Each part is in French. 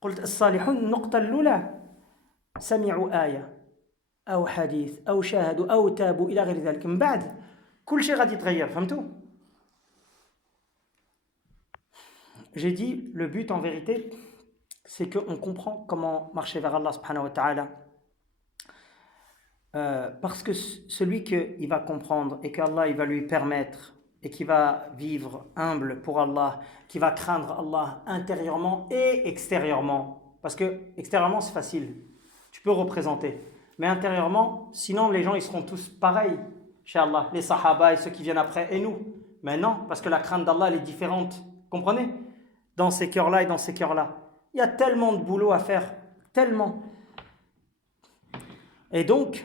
قلت الصالحون النقطة الأولى سمعوا آية أو حديث أو شاهدوا أو تابوا إلى غير ذلك. من بعد كل شيء غادي يتغير. فهمتوا؟ J'ai dit, le but en vérité, c'est qu'on comprend comment marcher vers Allah subhanahu wa ta'ala. Parce que celui qu'il va comprendre et qu'Allah il va lui permettre et qui va vivre humble pour Allah, qui va craindre Allah intérieurement et extérieurement. Parce que extérieurement c'est facile, tu peux représenter. Mais intérieurement, sinon les gens ils seront tous pareils chez Allah, les sahaba et ceux qui viennent après et nous. Mais non, parce que la crainte d'Allah elle est différente. Comprenez? Dans ces cœurs-là et dans ces cœurs-là. Il y a tellement de boulot à faire, tellement. Et donc,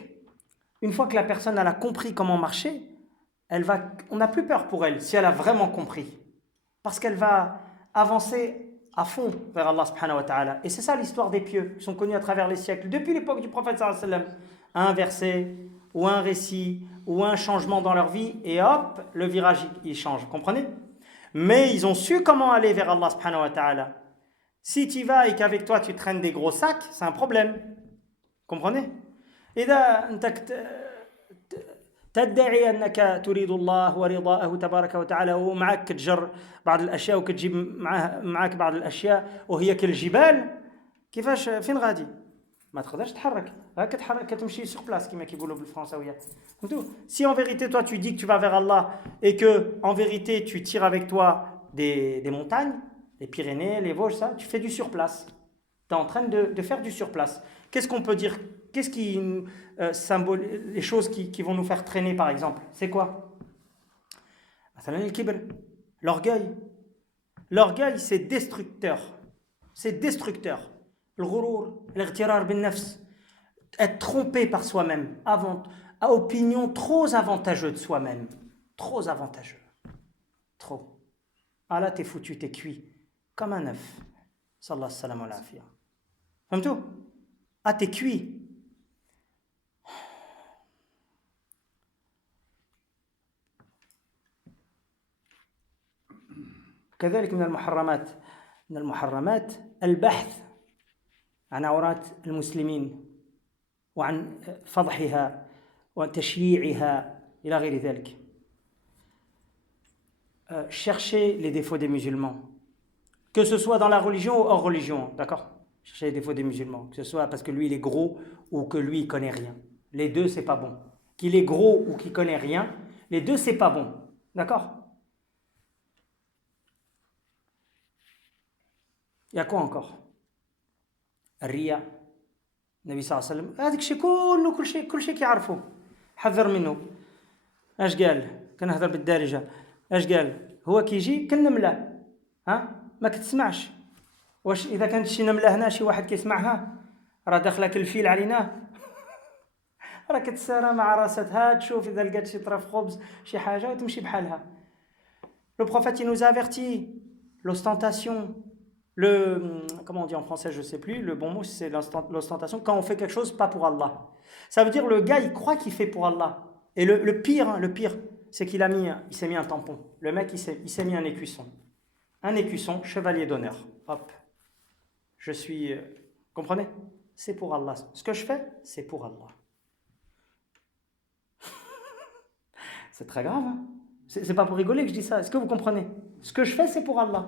une fois que la personne elle a compris comment marcher, on n'a plus peur pour elle si elle a vraiment compris. Parce qu'elle va avancer à fond vers Allah subhanahu wa ta'ala. Et c'est ça l'histoire des pieux, qui sont connus à travers les siècles. Depuis l'époque du prophète sallallahu alayhi wa sallam, un verset, ou un récit, ou un changement dans leur vie, et hop, le virage il change. Comprenez? Mais ils ont su comment aller vers Allah subhanahu wa ta'ala. Si tu y vas et qu'avec toi tu traînes des gros sacs, c'est un problème. Comprenez? إذا أنت تدعي أنك تريد الله ورضاءه تبارك وتعالى ومعك تجر بعض الأشياء وكتجيب معك بعض الأشياء وهي كالجبال كيفاش فين غادي؟ ما تقدرش تحرك كتحرك كتمشي sur place كما كيقولوا بالفرنساوية. Si en vérité toi tu dis que tu vas vers Allah et que en vérité tu tires avec toi des montagnes, les Pyrénées, les Vosges, ça, tu fais du surplace. Tu es en train de faire du surplace. Qu'est-ce qu'on peut dire? Qu'est-ce qui symbolise les choses qui vont nous faire traîner, par exemple? C'est quoi? L'orgueil. L'orgueil, c'est destructeur. C'est destructeur. Le ghurur, l'irtirar bin nafs. Être trompé par soi-même, à opinion trop avantageuse de soi-même. Trop avantageux. Trop. Ah là, t'es foutu, t'es cuit. Comme un œuf. Sallallahu salam wa l'afiyah. Fahmtou? Ah, t'es cuit. كذلك من المحرمات البحث عن عورات المسلمين وعن فضحها وتشييعها إلى غير ذلك. Chercher les défauts des musulmans, que ce soit dans la religion ou hors religion, d'accord? Chercher les défauts des musulmans, que ce soit parce que lui il est gros ou que lui il connaît rien. Les deux c'est pas bon. Qu'il est gros ou qu'il connaît rien, les deux c'est pas bon, d'accord? Il y a quoi encore? الرياء. النبي صلى الله عليه وسلم هذاك الشيء كل شيء كيعرفوه. حذر منه. اش قال؟ كنهضر بالدارجه. اش قال؟ هو كيجي كالنمله. ها؟ ما كتسمعش. واش اذا كانت شي نمله هنا شي واحد كيسمعها راه داخلك الفيل علينا. راه كتسارى مع راستها تشوف اذا لقات شي طرف خبز شي حاجه وتمشي بحالها. Le prophète il nous a averti l'ostentation. Comment on dit en français, je ne sais plus, le bon mot c'est l'ostentation, quand on fait quelque chose pas pour Allah. Ça veut dire le gars il croit qu'il fait pour Allah. Et le pire, c'est qu'il s'est mis un tampon. Le mec il s'est mis un écusson. Un écusson, chevalier d'honneur. Hop. Je suis... comprenez? C'est pour Allah. Ce que je fais, c'est pour Allah. C'est très grave. Hein? C'est pas pour rigoler que je dis ça. Est-ce que vous comprenez? Ce que je fais, c'est pour Allah.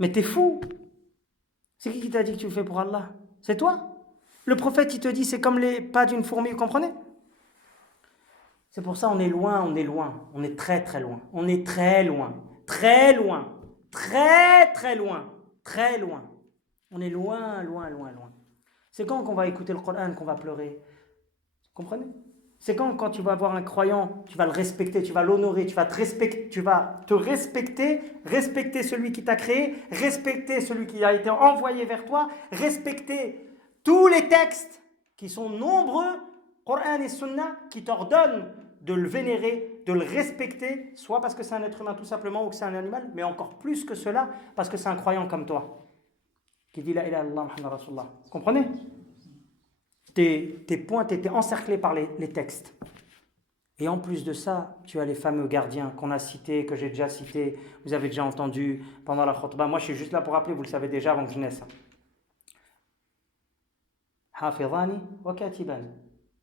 Mais t'es fou. C'est qui t'a dit que tu le fais pour Allah? C'est toi. Le prophète, il te dit, c'est comme les pas d'une fourmi, vous comprenez? C'est pour ça on est loin. On est très très loin. On est très loin. Très loin. Très très loin. Très loin. On est loin. C'est quand qu'on va écouter le Coran qu'on va pleurer? Vous comprenez? C'est quand tu vas voir un croyant, tu vas le respecter, tu vas l'honorer, tu vas te respecter, respecter celui qui t'a créé, respecter celui qui a été envoyé vers toi, respecter tous les textes qui sont nombreux, Coran et Sunna, qui t'ordonnent de le vénérer, de le respecter, soit parce que c'est un être humain tout simplement ou que c'est un animal, mais encore plus que cela, parce que c'est un croyant comme toi, qui dit la ilaha illallah Muhammad Rasulullah. Vous comprenez? Tes points étaient encerclés par les textes. Et en plus de ça, tu as les fameux gardiens qu'on a cités, que j'ai déjà cités, vous avez déjà entendu pendant la khutbah. Moi, je suis juste là pour rappeler, vous le savez déjà avant que je naisse. حافظان وكاتبان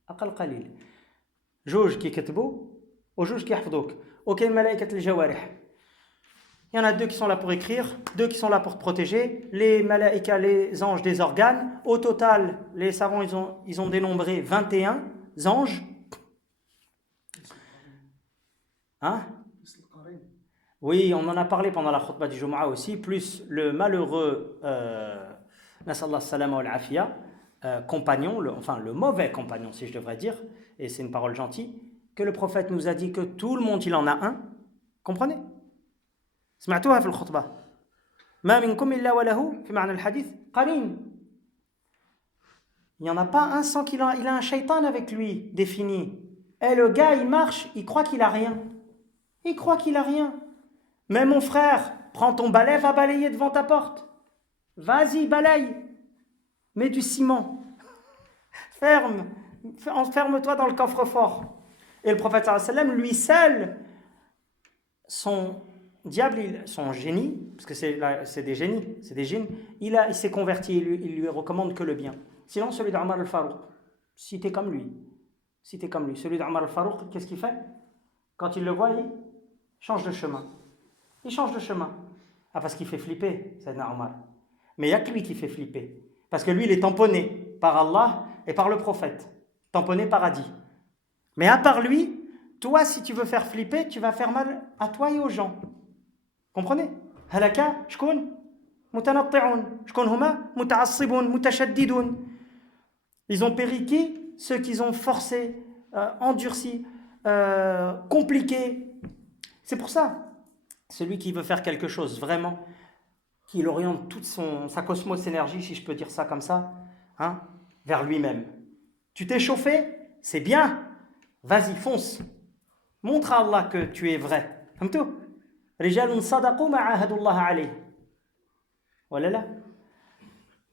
أقل قليل جوج كيكتبوا وجوج كيحفظوك وكاين ملائكة الجوارح. Il y en a deux qui sont là pour écrire, deux qui sont là pour te protéger, les malaïkas, les anges des organes. Au total, les savants, ils ont dénombré 21 anges. Hein? Oui, on en a parlé pendant la khutbah du Jumu'ah aussi, plus le malheureux Nasallah salama wal afiya, compagnon, le mauvais compagnon si je devrais dire, et c'est une parole gentille, que le prophète nous a dit que tout le monde il en a un. Comprenez? سمعتوها في الخطبة ما منكم إلا وله في معنى الحديث قرين. Il n'y en a pas un sans qu'il a un shaitan avec lui défini. Et le gars il marche, il croit qu'il a rien. Il croit qu'il a rien. Mais mon frère, prends ton balai, va balayer devant ta porte. Vas-y, balaye. Mets du ciment. Enferme-toi dans le coffre-fort. Et le prophète sallallahu alayhi wa sallam, lui seul, son diable, son génie, parce que c'est des génies, c'est des djinns, il s'est converti, il lui recommande que le bien. Sinon, celui d'Omar al-Farouq, si t'es comme lui, celui d'Omar al-Farouq, qu'est-ce qu'il fait? Quand il le voit, il change de chemin. Il change de chemin. Ah, parce qu'il fait flipper, Sayyidina Omar. Mais il n'y a que lui qui fait flipper. Parce que lui, il est tamponné par Allah et par le prophète. Tamponné paradis. Mais à part lui, toi, si tu veux faire flipper, tu vas faire mal à toi et aux gens. Comprenez? Halaka, shkoun, mutanatti'un, shkoun huma, muta'assibun, mutashaddidun. Ils ont péri qui? Ceux qu'ils ont forcé, endurci, compliqué. C'est pour ça, celui qui veut faire quelque chose vraiment, qui oriente toute sa cosmos énergie, si je peux dire ça comme ça, hein, vers lui-même. Tu t'es chauffé? C'est bien. Vas-y, fonce. Montre à Allah que tu es vrai. Comme tout. Rijalun sadaqu ma'ahadullah alayh. Voilà là.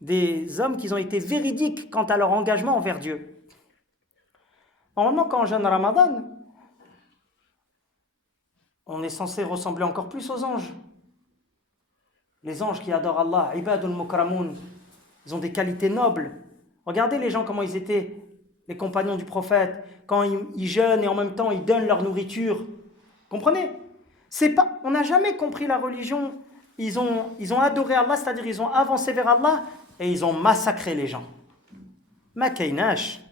Des hommes qui ont été véridiques quant à leur engagement envers Dieu. Normalement, quand on jeûne Ramadan, on est censé ressembler encore plus aux anges. Les anges qui adorent Allah, ibadul mukramun, ils ont des qualités nobles. Regardez les gens comment ils étaient, les compagnons du prophète, quand ils jeûnent et en même temps ils donnent leur nourriture. Comprenez? On n'a jamais compris la religion. Ils ont adoré Allah, c'est-à-dire ils ont avancé vers Allah et ils ont massacré les gens. Ma kainash.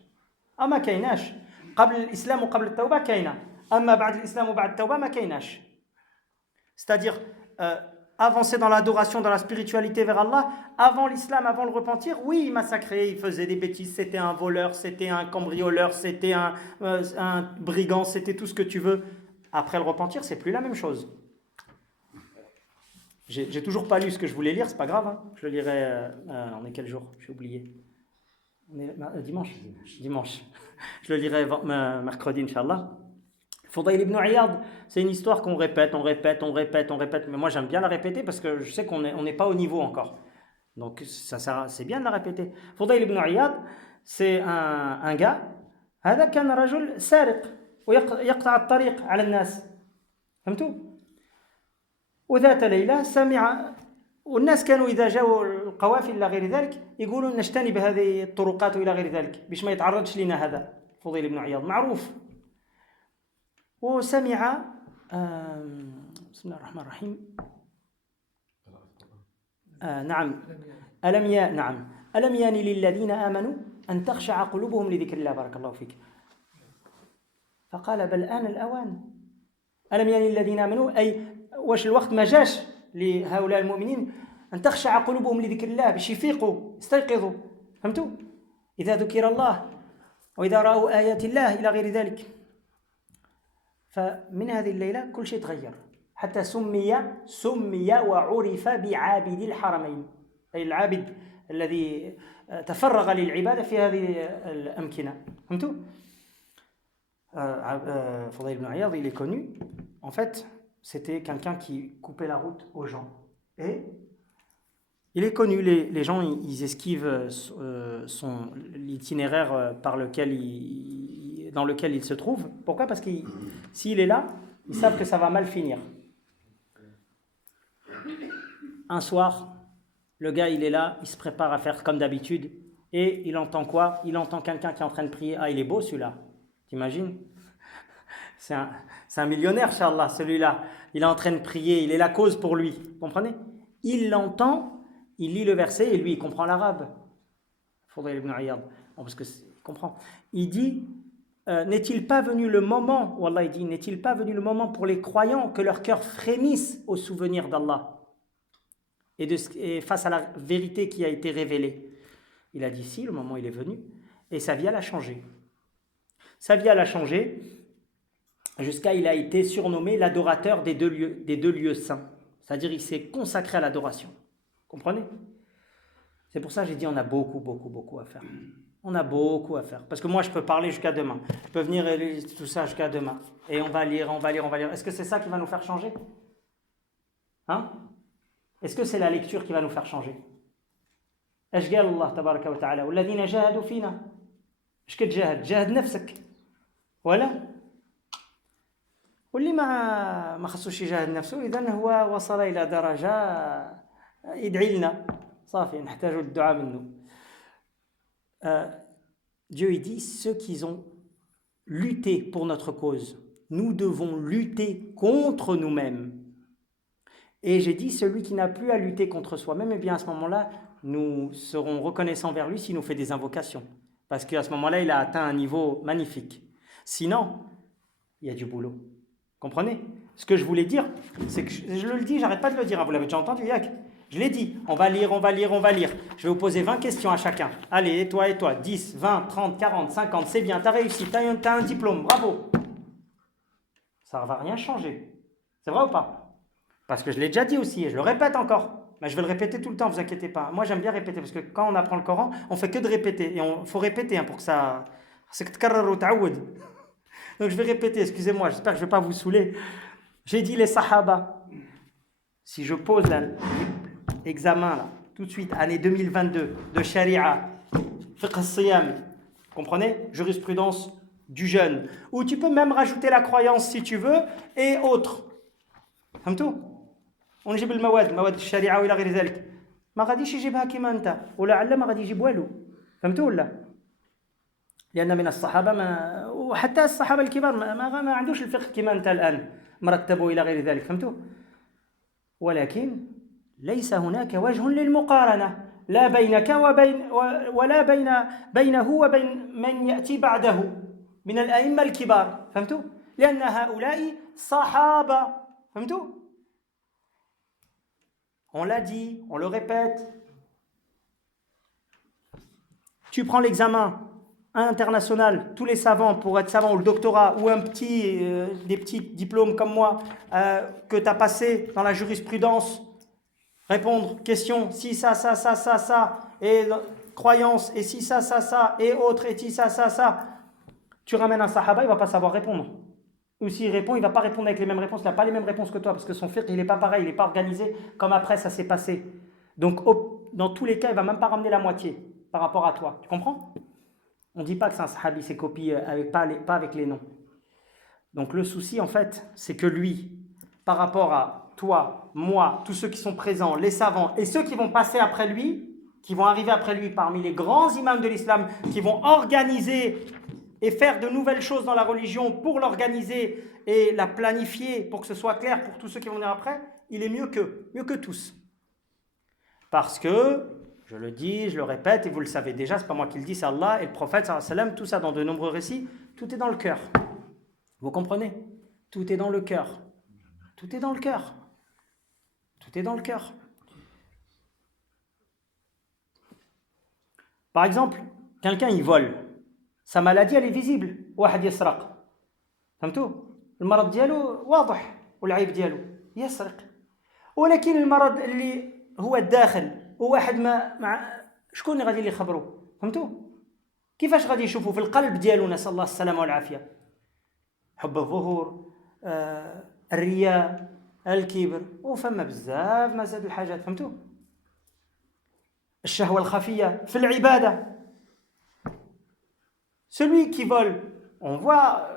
Ah ma kainash. قبل الإسلام وقبل التوبة كاينة. أما بعد الإسلام وبعد التوبة ما كايناش. C'est-à-dire avancer dans l'adoration, dans la spiritualité vers Allah, avant l'islam, avant le repentir, oui, il massacrait, il faisait des bêtises, c'était un voleur, c'était un cambrioleur, c'était un brigand, c'était tout ce que tu veux. Après le repentir, c'est plus la même chose. J'ai toujours pas lu ce que je voulais lire, c'est pas grave, hein. Je le lirai, on est quel jour? J'ai oublié. On est dimanche. Je le lirai mercredi, Inch'Allah. Fudayl ibn Iyad, c'est une histoire qu'on répète, mais moi j'aime bien la répéter parce que je sais qu'on n'est pas au niveau encore. Donc c'est bien de la répéter. Fudayl ibn Iyad, c'est un gars, هذا كان رجل سارق ويقطع الطريق على الناس. فهمتوا؟ وذات ليلة سمع والناس كانوا إذا جاءوا القوافل إلى غير ذلك يقولون نجتنب هذه الطرقات وإلى غير ذلك باش ما يتعرضش لنا هذا. فضيل بن عياض معروف. وسمع بسم الله الرحمن الرحيم نعم ألم يان للذين آمنوا أن تخشع قلوبهم لذكر الله بارك الله فيك فقال بل آن الأوان ألم يان للذين آمنوا أي واش الوقت ما جاش لهؤلاء المؤمنين أن تخشع قلوبهم لذكر الله باش يفيقوا يستيقظوا. فهمتوا؟ إذا ذكر الله وإذا رأوا آيات الله إلى غير ذلك. فمن هذه الليلة كل شيء تغير حتى سمي وعرف بعابد الحرمين أي العابد الذي تفرغ للعبادة في هذه الأمكنة. فهمتوا؟ Fudayl ibn Iyad, il est connu. En fait, c'était quelqu'un qui coupait la route aux gens. Et il est connu, les gens, ils esquivent l'itinéraire dans lequel il se trouve. Pourquoi? Parce que s'il est là, ils savent que ça va mal finir. Un soir, le gars, il est là, il se prépare à faire comme d'habitude. Et il entend quoi? Il entend quelqu'un qui est en train de prier. Ah, il est beau celui-là. T'imagines? C'est un millionnaire, Inch'Allah, celui-là. Il est en train de prier, il est la cause pour lui. Vous comprenez? Il l'entend, il lit le verset et lui, il comprend l'arabe. Faudrait ibn Iyad. Bon, parce qu'il comprend. Il dit, n'est-il pas venu le moment, Wallah, il dit, n'est-il pas venu le moment pour les croyants que leur cœur frémisse au souvenir d'Allah et face à la vérité qui a été révélée? Il a dit, si, le moment il est venu, et sa vie elle a changé. Sa vie elle a changé, jusqu'à il a été surnommé l'adorateur des deux lieux saints. C'est-à-dire il s'est consacré à l'adoration. Comprenez? C'est pour ça que j'ai dit on a beaucoup à faire. On a beaucoup à faire. Parce que moi je peux parler jusqu'à demain. Je peux venir et lire tout ça jusqu'à demain. Et on va lire. Est-ce que c'est ça qui va nous faire changer? Hein? Est-ce que c'est la lecture qui va nous faire changer? ايش قال الله تبارك وتعالى والذين جاهدوا فينا ايش كتجاهد جاهد نفسك ولا واللي ما خصوش يجاهد نفسه اذا هو وصل الى درجه يدعي لنا صافي نحتاج الدعاء منه. Dieu il dit ceux qui ont lutté pour notre cause, nous devons lutter contre nous-mêmes. Et j'ai dit celui qui n'a plus à lutter contre soi-même, eh bien à ce moment-là nous serons reconnaissants vers lui s'il nous fait des invocations. Parce qu'à ce moment-là, il a atteint un niveau magnifique. Sinon, il y a du boulot. Comprenez? Ce que je voulais dire, c'est que je le dis, j'arrête pas de le dire, hein, vous l'avez déjà entendu, Yak? Je l'ai dit, on va lire. Je vais vous poser 20 questions à chacun. Allez, et toi, 10, 20, 30, 40, 50, c'est bien, t'as réussi, t'as un diplôme, bravo. Ça ne va rien changer. C'est vrai ou pas? Parce que je l'ai déjà dit aussi, et je le répète encore. Mais je vais le répéter tout le temps, ne vous inquiétez pas. Moi, j'aime bien répéter, parce que quand on apprend le Coran, on fait que de répéter. Et il faut répéter pour que ça... C'est que donc, je vais répéter, excusez-moi, j'espère que je ne vais pas vous saouler. J'ai dit les Sahaba. Si je pose l'examen, là, tout de suite, année 2022, de Sharia, Fiqh al-Siyam, comprenez? Jurisprudence du jeûne. Ou tu peux même rajouter la croyance si tu veux, et autres. فهمتوا؟ ونجيب مواد الشريعه والى غير ذلك ما غاديش يجيبها كيما انت ولعل ما غادي يجيب والو فهمتوا ولا لان من الصحابه ما وحتى الصحابه الكبار ما عندوش الفقه كيما انت الان مرتب والى غير ذلك فهمتوا ولكن ليس هناك وجه للمقارنه لا بينك ولا بينه وبين من ياتي بعده من الائمه الكبار فهمتوا لان هؤلاء صحابه فهمتوا. On l'a dit, on le répète. Tu prends l'examen international, tous les savants, pour être savant, ou le doctorat, ou des petits diplômes comme moi, que tu as passé dans la jurisprudence, répondre, question, si ça, et croyance, et si ça, et autres, et si ça. Tu ramènes un sahaba, il ne va pas savoir répondre. Ou s'il répond, il ne va pas répondre avec les mêmes réponses. Il n'a pas les mêmes réponses que toi, parce que son fiqh, il n'est pas pareil, il n'est pas organisé comme après ça s'est passé. Donc, dans tous les cas, il ne va même pas ramener la moitié par rapport à toi. Tu comprends? On ne dit pas que c'est un sahabi, c'est copié, pas avec les noms. Donc, le souci, en fait, c'est que lui, par rapport à toi, moi, tous ceux qui sont présents, les savants, et ceux qui vont passer après lui, qui vont arriver après lui parmi les grands imams de l'islam, qui vont organiser et faire de nouvelles choses dans la religion pour l'organiser et la planifier pour que ce soit clair pour tous ceux qui vont venir après, il est mieux que tous. Parce que, je le dis, je le répète, et vous le savez déjà, c'est pas moi qui le dis, c'est Allah et le prophète, sallallahu alayhi wa sallam, tout ça dans de nombreux récits, tout est dans le cœur. Vous comprenez? Tout est dans le cœur. Tout est dans le cœur. Tout est dans le cœur. Par exemple, quelqu'un il vole. Sa maladie elle est visible. واحد يسرق. فهمتوا؟ المرض ديالو واضح والعيب ديالو يسرق. ولكن المرض اللي هو الداخل وواحد مع شكون اللي غادي يخبروا؟ فهمتوا؟ كيفاش غادي يشوفوا في القلب ديالو نسأل الله السلامة والعافية. حب الظهور، الرياء، الكبر، وفما بزاف ما زاد الحاجات فهمتوا؟ الشهوة الخفية في العبادة. Celui qui vole, on voit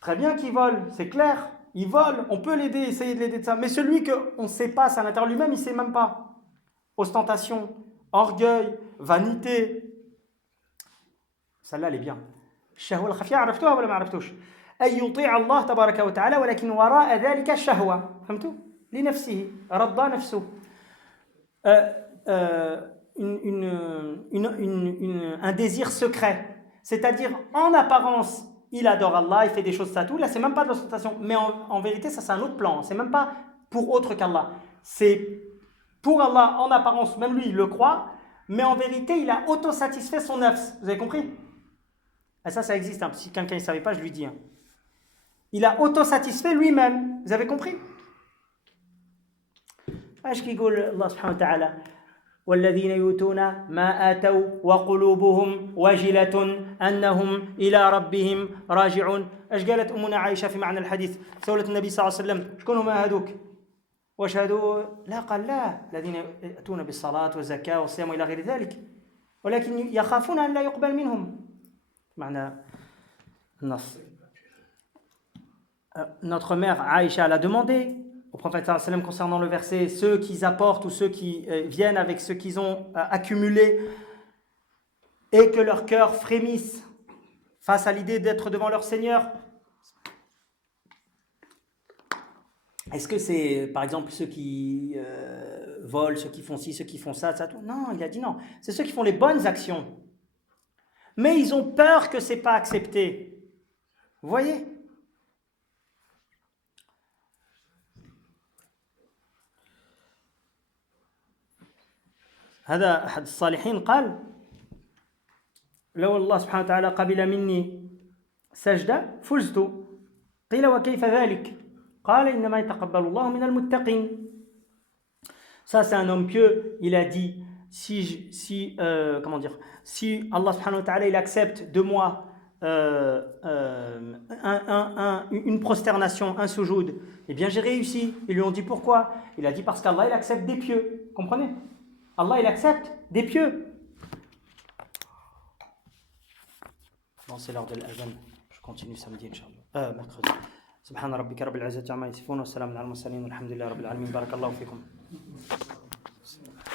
très bien qu'il vole, c'est clair, il vole, on peut l'aider, essayer de l'aider de ça. Mais celui qu'on ne sait pas, c'est à l'intérieur lui-même, il ne sait même pas. Ostentation, orgueil, vanité, celle-là elle est bien. الشهوة الخفية عرفتوها ولا ما عرفتوش؟ أن يطيع الله تبارك وتعالى ولكن وراء ذلك الشهوة. فهمتوا؟ لنفسه رضى نفسه. Un désir secret. C'est-à-dire, en apparence, il adore Allah, il fait des choses, ça tout. Là, c'est même pas de l'ostentation. Mais en vérité, ça, c'est un autre plan. C'est même pas pour autre qu'Allah. C'est pour Allah, en apparence, même lui, il le croit. Mais en vérité, il a autosatisfait son nafs. Vous avez compris? Et ça existe. Hein. Si quelqu'un ne savait pas, je lui dis. Hein. Il a autosatisfait lui-même. Vous avez compris? ايش يقول الله سبحانه وتعالى والذين يؤتون ما آتوا وقلوبهم وجلة أنهم إلى ربهم راجعون. ايش قالت أمنا عائشة في معنى الحديث؟ سولت النبي صلى الله عليه وسلم شكون هما هذوك؟ وشهدوا لا قال لا الذين يأتون بالصلاة والزكاة والصيام إلى غير ذلك ولكن يخافون أن لا يقبل منهم. معنى النص. Notre mère Aïcha l'a demandé au prophète sallallahu alayhi wa sallam concernant le verset, ceux qui apportent ou ceux qui viennent avec ce qu'ils ont accumulé et que leur cœur frémisse face à l'idée d'être devant leur Seigneur. Est-ce que c'est par exemple ceux qui volent, ceux qui font ci, ceux qui font ça, tout? Non, il a dit non. C'est ceux qui font les bonnes actions. Mais ils ont peur que ce n'est pas accepté. Vous voyez? هذا أحد الصالحين قال لو الله سبحانه وتعالى قبل مني سجدة فزت قيل وكيف ذلك قال إنما يتقبل الله من المتقين. Ça c'est un homme pieux, il a dit si Allah subhanahu wa ta'ala il accepte de moi une prosternation, un sujoud, eh bien j'ai réussi. Ils lui ont dit pourquoi? Il a dit parce qu'Allah il accepte des pieux. Comprenez? Allah il accepte des pieux. Bon, c'est l'heure de l'adhan. Je continue samedi inchallah. Mercredi. سبحان ربك رب العزة عما يصفون والسلام على المرسلين والحمد لله رب العالمين. بارك الله فيكم.